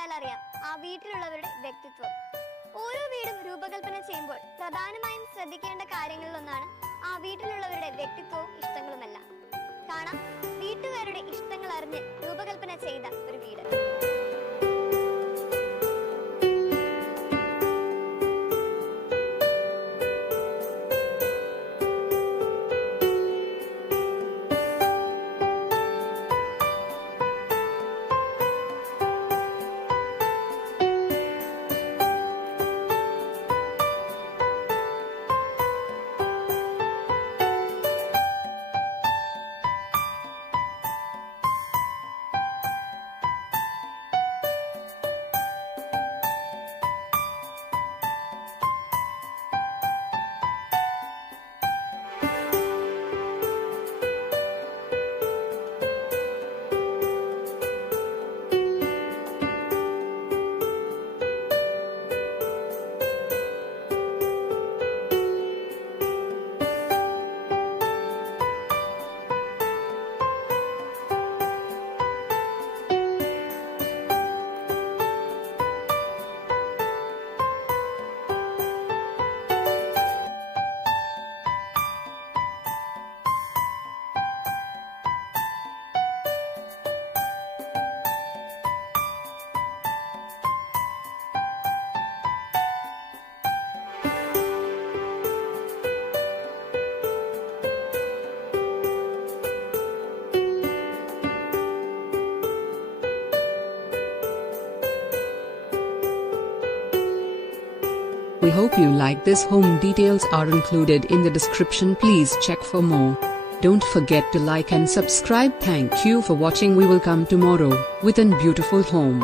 കണ്ടാൽ അറിയാം ആ വീട്ടിലുള്ളവരുടെ വ്യക്തിത്വം. ഓരോ വീടും രൂപകൽപ്പന ചെയ്യുമ്പോൾ പ്രധാനമായും ശ്രദ്ധിക്കേണ്ട കാര്യങ്ങളിലൊന്നാണ് ആ വീട്ടിലുള്ളവരുടെ വ്യക്തിത്വവും ഇഷ്ടങ്ങളുമെല്ലാം. കാണാം വീട്ടുകാരുടെ ഇഷ്ടങ്ങൾ അറിഞ്ഞ് രൂപകൽപ്പന ചെയ്ത ഒരു വീട്. We hope you like this. Home details are included in the description. Please check for more. Don't forget to like and subscribe. Thank you for watching. We will come tomorrow with a beautiful home.